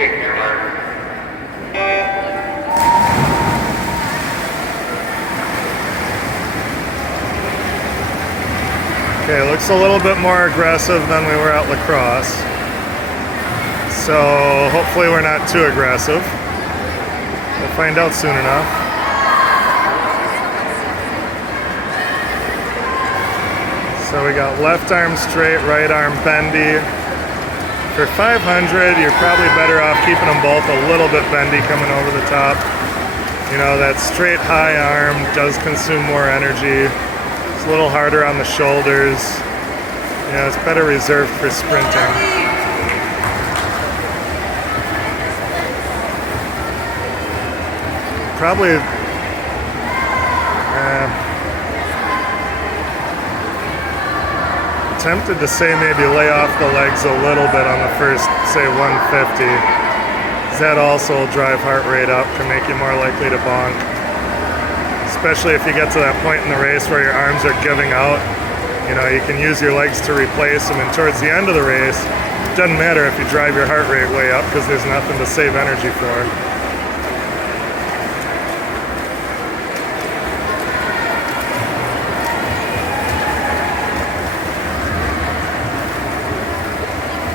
Okay, looks a little bit more aggressive than we were at lacrosse. So hopefully we're not too aggressive. We'll find out soon enough. So we got left arm straight, right arm bendy. For 500, you're probably better off keeping them both a little bit bendy coming over the top. You know, that straight high arm does consume more energy. It's a little harder on the shoulders. You know, it's better reserved for sprinting. Probably tempted to say maybe lay off the legs a little bit on the first, say 150. That also will drive heart rate up, can make you more likely to bonk. Especially if you get to that point in the race where your arms are giving out. You know, you can use your legs to replace them, and towards the end of the race, it doesn't matter if you drive your heart rate way up because there's nothing to save energy for.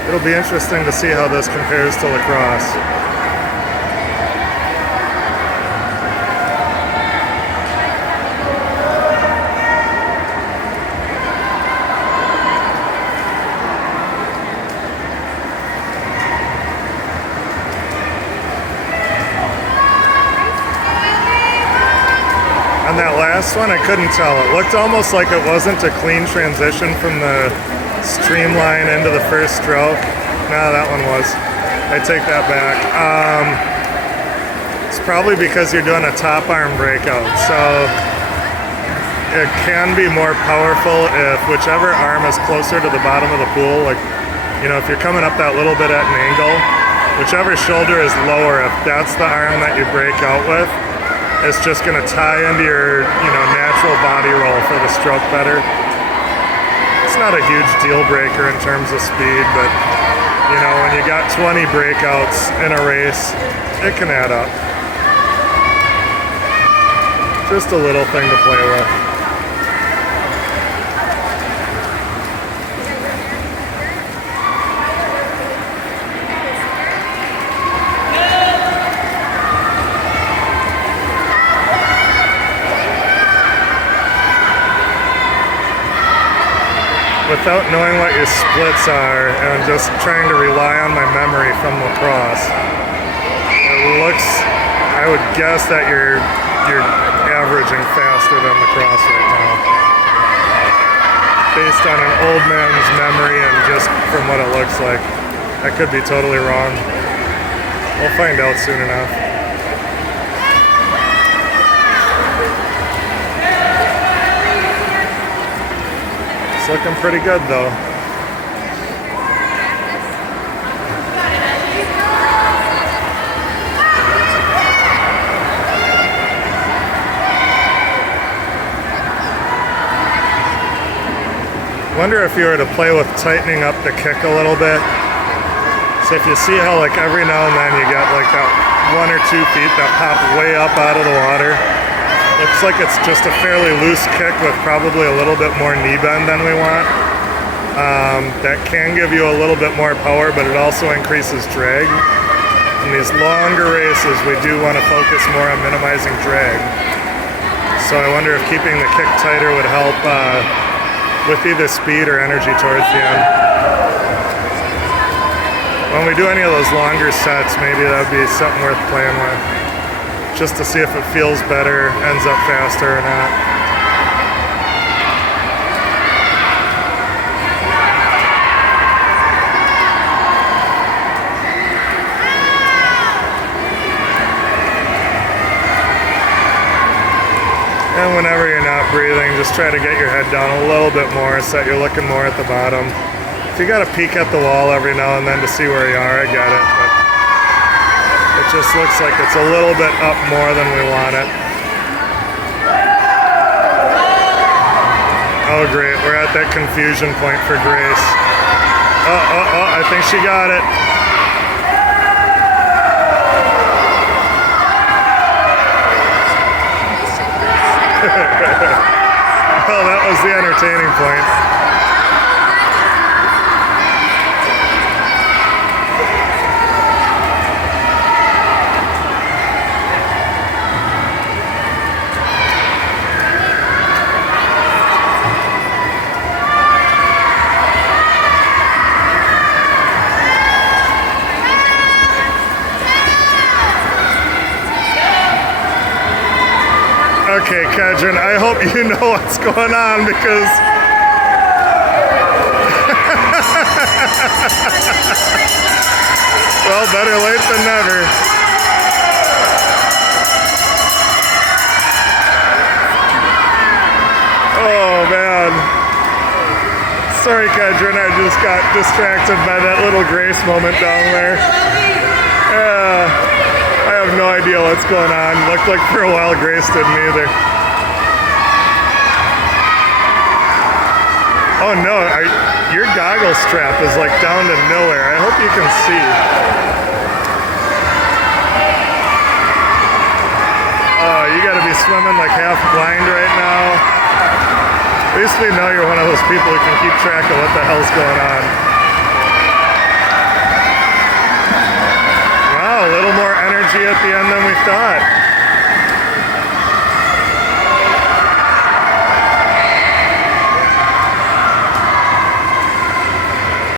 It'll be interesting to see how this compares to lacrosse. On that last one, I couldn't tell. It looked almost like it wasn't a clean transition from the streamline into the first stroke. No, that one was. I take that back. It's probably because you're doing a top arm breakout. So it can be more powerful if whichever arm is closer to the bottom of the pool, like, you know, if you're coming up that little bit at an angle, whichever shoulder is lower, if that's the arm that you break out with, it's just going to tie into your, you know, natural body roll for the stroke better. It's not a huge deal breaker in terms of speed, but you know, when you got 20 breakouts in a race, it can add up. Just a little thing to play with. Without knowing what your splits are and just trying to rely on my memory from lacrosse, it looks, I would guess that you're averaging faster than lacrosse right now. Based on an old man's memory and just from what it looks like. I could be totally wrong. We'll find out soon enough. It's looking pretty good though. Wonder if you were to play with tightening up the kick a little bit. So if you see how like every now and then you got like that 1 or 2 feet that pop way up out of the water. Looks like it's just a fairly loose kick with probably a little bit more knee bend than we want. That can give you a little bit more power, but it also increases drag. In these longer races, we do want to focus more on minimizing drag. So I wonder if keeping the kick tighter would help with either speed or energy towards the end. When we do any of those longer sets, maybe that would be something worth playing with. Just to see if it feels better, ends up faster or not. And whenever you're not breathing, just try to get your head down a little bit more so that you're looking more at the bottom. If you gotta peek at the wall every now and then to see where you are, I get it. But it just looks like it's a little bit up more than we want it. Oh great, we're at that confusion point for Grace. Oh, I think she got it. Well, that was the entertaining point. Okay, Kedren, I hope you know what's going on because well, better late than never. Oh man. Sorry, Kedren, I just got distracted by that little grace moment down there. I have no idea what's going on. Looked like for a while Grace didn't either. Oh no, your goggle strap is like down to nowhere. I hope you can see. Oh, you gotta be swimming like half blind right now. At least we know you're one of those people who can keep track of what the hell's going on. A little more energy at the end than we thought.